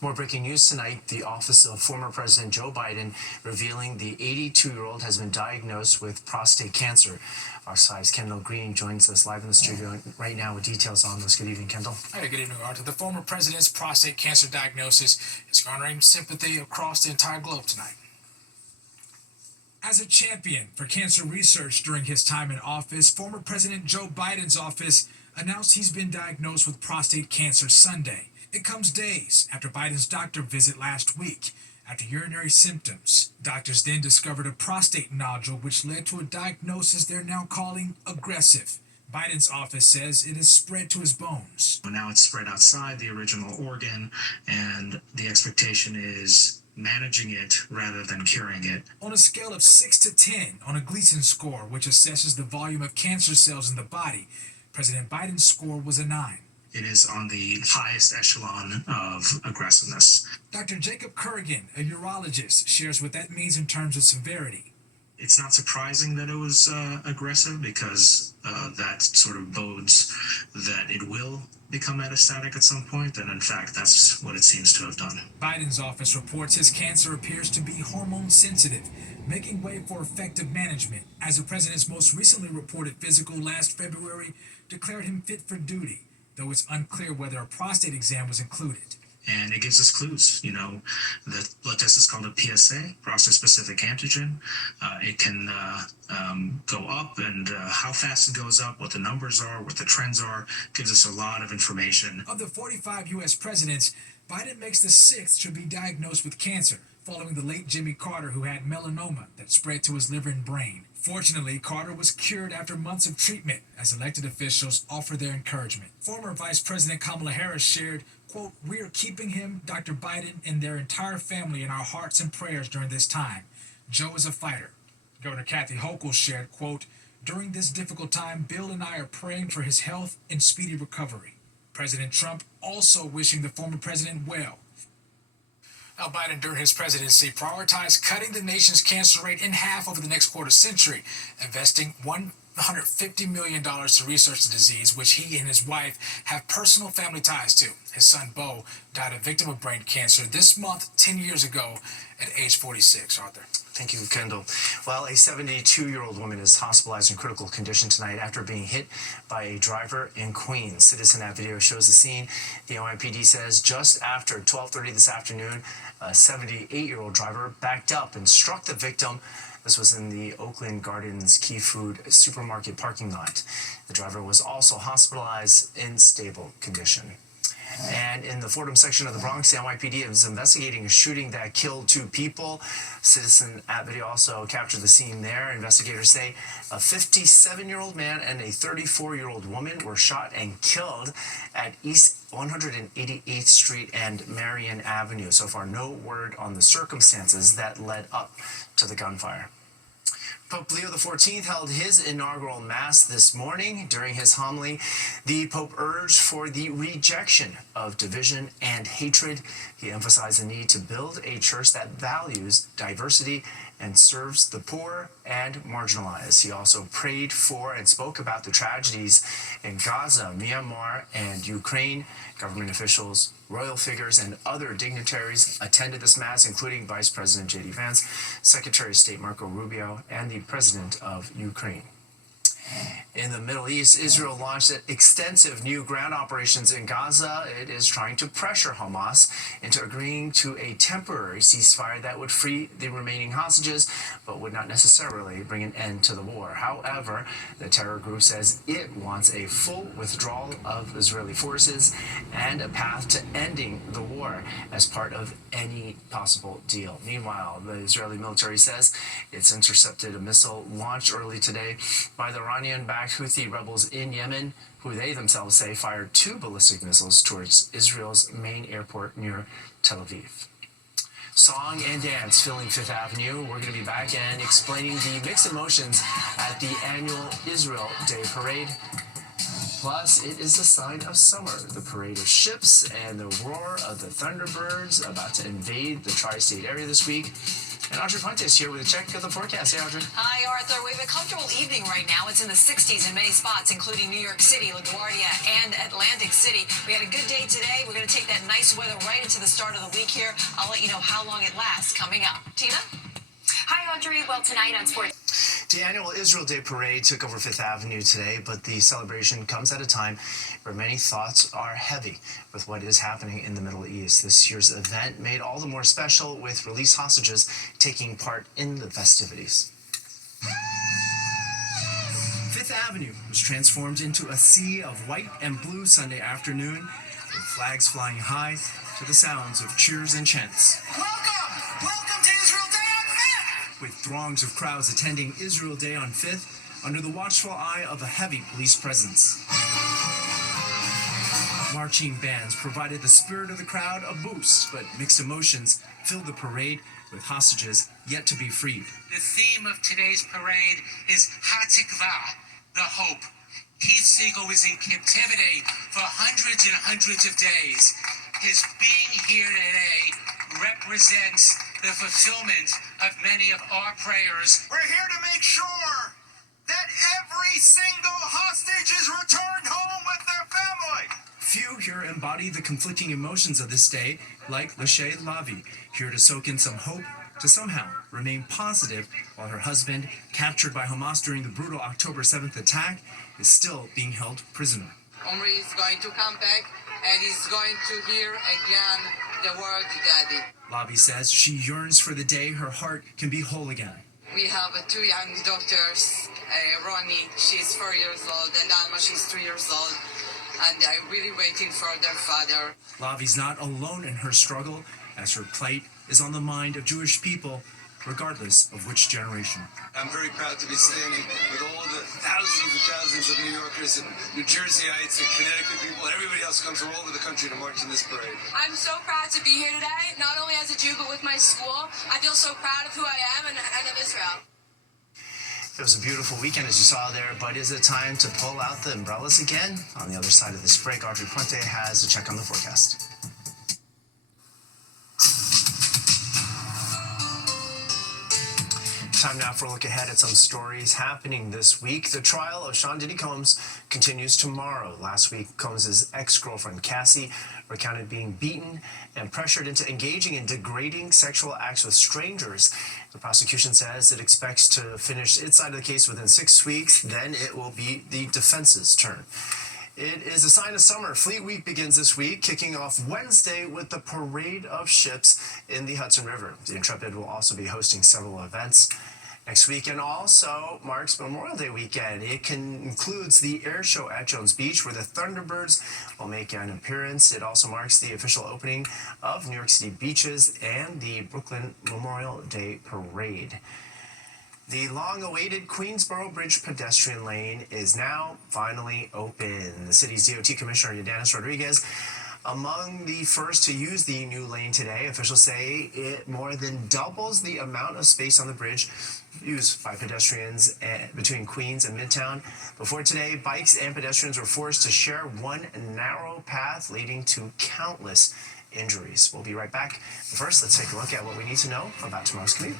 More breaking news tonight. The office of former President Joe Biden revealing the 82-year-old has been diagnosed with prostate cancer. Our size Kendall Green joins us live in the studio right now with details on this. Good evening, Kendall. Hey, good evening, Arthur. The former president's prostate cancer diagnosis is garnering sympathy across the entire globe tonight. As a champion for cancer research during his time in office, former President Joe Biden's office announced he's been diagnosed with prostate cancer Sunday. It comes days after Biden's doctor visit last week. After urinary symptoms, doctors then discovered a prostate nodule, which led to a diagnosis they're now calling aggressive. Biden's office says it has spread to his bones. Now it's spread outside the original organ, and the expectation is managing it rather than curing it. On a scale of 6 to 10 on a Gleason score, which assesses the volume of cancer cells in the body, President Biden's score was a 9. It is on the highest echelon of aggressiveness. Dr. Jacob Kurgan, a urologist, shares what that means in terms of severity. It's not surprising that it was aggressive, because that sort of bodes that it will become metastatic at some point, and in fact that's what it seems to have done. Biden's office reports his cancer appears to be hormone sensitive, making way for effective management, as the president's most recently reported physical last February declared him fit for duty, though it's unclear whether a prostate exam was included. And it gives us clues. The blood test is called a PSA, prostate-specific antigen. It can go up, and how fast it goes up, what the numbers are, what the trends are, gives us a lot of information. Of the 45 U.S. presidents, Biden makes the 6th to be diagnosed with cancer, following the late Jimmy Carter, who had melanoma that spread to his liver and brain. Fortunately, Carter was cured after months of treatment, as elected officials offer their encouragement. Former Vice President Kamala Harris shared, quote, "We are keeping him, Dr. Biden, and their entire family in our hearts and prayers during this time. Joe is a fighter." Governor Kathy Hochul shared, quote, "During this difficult time, Bill and I are praying for his health and speedy recovery." President Trump also wishing the former president well. Now, Biden, during his presidency, prioritized cutting the nation's cancer rate in half over the next quarter century, investing $150 million to research the disease, which he and his wife have personal family ties to. His son, Beau, died a victim of brain cancer this month, 10 years ago, at age 46, Arthur. Thank you, Kendall. Well, a 72-year-old woman is hospitalized in critical condition tonight after being hit by a driver in Queens. Citizen App video shows the scene. The NYPD says just after 12:30 this afternoon, a 78-year-old driver backed up and struck the victim. This was in the Oakland Gardens Key Food supermarket parking lot. The driver was also hospitalized in stable condition. And in the Fordham section of the Bronx, the NYPD is investigating a shooting that killed 2 people. Citizen App video also captured the scene there. Investigators say a 57-year-old man and a 34-year-old woman were shot and killed at East 188th Street and Marion Avenue. So far, no word on the circumstances that led up to the gunfire. Pope Leo XIV held his inaugural Mass this morning. During his homily, the Pope urged for the rejection of division and hatred. He emphasized the need to build a church that values diversity and serves the poor and marginalized. He also prayed for and spoke about the tragedies in Gaza, Myanmar, and Ukraine. Government officials, royal figures, and other dignitaries attended this Mass, including Vice President J.D. Vance, Secretary of State Marco Rubio, and the President of Ukraine. In the Middle East, Israel launched extensive new ground operations in Gaza. It is trying to pressure Hamas into agreeing to a temporary ceasefire that would free the remaining hostages, but would not necessarily bring an end to the war. However, the terror group says it wants a full withdrawal of Israeli forces and a path to ending the war as part of any possible deal. Meanwhile, the Israeli military says it's intercepted a missile launched early today by the Iranian-backed Houthi rebels in Yemen, who they themselves say fired 2 ballistic missiles towards Israel's main airport near Tel Aviv. Song and dance filling Fifth Avenue. We're going to be back and explaining the mixed emotions at the annual Israel Day Parade. Plus, it is a sign of summer. The parade of ships and the roar of the Thunderbirds about to invade the tri-state area this week. And Audrey Puente is here with a check of the forecast. Hey, Audrey. Hi, Arthur. We have a comfortable evening right now. It's in the 60s in many spots, including New York City, LaGuardia, and Atlantic City. We had a good day today. We're going to take that nice weather right into the start of the week here. I'll let you know how long it lasts coming up. Tina? Hi, Audrey. Well, tonight on Sports. The annual Israel Day Parade took over Fifth Avenue today, but the celebration comes at a time where many thoughts are heavy with what is happening in the Middle East. This year's event made all the more special with released hostages taking part in the festivities. Fifth Avenue was transformed into a sea of white and blue Sunday afternoon, with flags flying high to the sounds of cheers and chants. Welcome to Israel Day on Fifth! With throngs of crowds attending Israel Day on 5th under the watchful eye of a heavy police presence. Marching bands provided the spirit of the crowd a boost, but mixed emotions filled the parade with hostages yet to be freed. The theme of today's parade is Hatikva, the hope. Keith Siegel was in captivity for hundreds and hundreds of days. His being here today represents the fulfillment of many of our prayers. We're here to make sure that every single hostage is returned home with their family. Few here embody the conflicting emotions of this day, like Lachey Lavi, here to soak in some hope to somehow remain positive while her husband, captured by Hamas during the brutal October 7th attack, is still being held prisoner. Omri is going to come back and he's going to hear again the word Daddy. Lavi says she yearns for the day her heart can be whole again. We have two young daughters, Ronnie, she's 4 years old, and Alma, she's 3 years old, and I'm really waiting for their father. Lavi's not alone in her struggle, as her plight is on the mind of Jewish people, regardless of which generation. I'm very proud to be standing with all the thousands of New Yorkers and New Jerseyites and Connecticut people and everybody else comes from all over the country to march in this parade. I'm so proud to be here today, not only as a Jew, but with my school. I feel so proud of who I am and of Israel. It was a beautiful weekend, as you saw there, but is it time to pull out the umbrellas again? On the other side of this break, Audrey Puente has a check on the forecast. Time now for a look ahead at some stories happening this week. The trial of Sean Diddy Combs continues tomorrow. Last week, Combs' ex-girlfriend Cassie recounted being beaten and pressured into engaging in degrading sexual acts with strangers. The prosecution says it expects to finish its side of the case within 6 weeks. Then it will be the defense's turn. It is a sign of summer. Fleet Week begins this week, kicking off Wednesday with the parade of ships in the Hudson River. The Intrepid will also be hosting several events next week, and also marks Memorial Day weekend. It includes the air show at Jones Beach, where the Thunderbirds will make an appearance. It also marks the official opening of New York City beaches and the Brooklyn Memorial Day Parade. The long-awaited Queensboro Bridge pedestrian lane is now finally open. The city's DOT Commissioner, Ydanis Rodriguez, among the first to use the new lane today. Officials say it more than doubles the amount of space on the bridge used by pedestrians between Queens and Midtown. Before today, bikes and pedestrians were forced to share one narrow path, leading to countless injuries. We'll be right back. First, let's take a look at what we need to know about tomorrow's commute.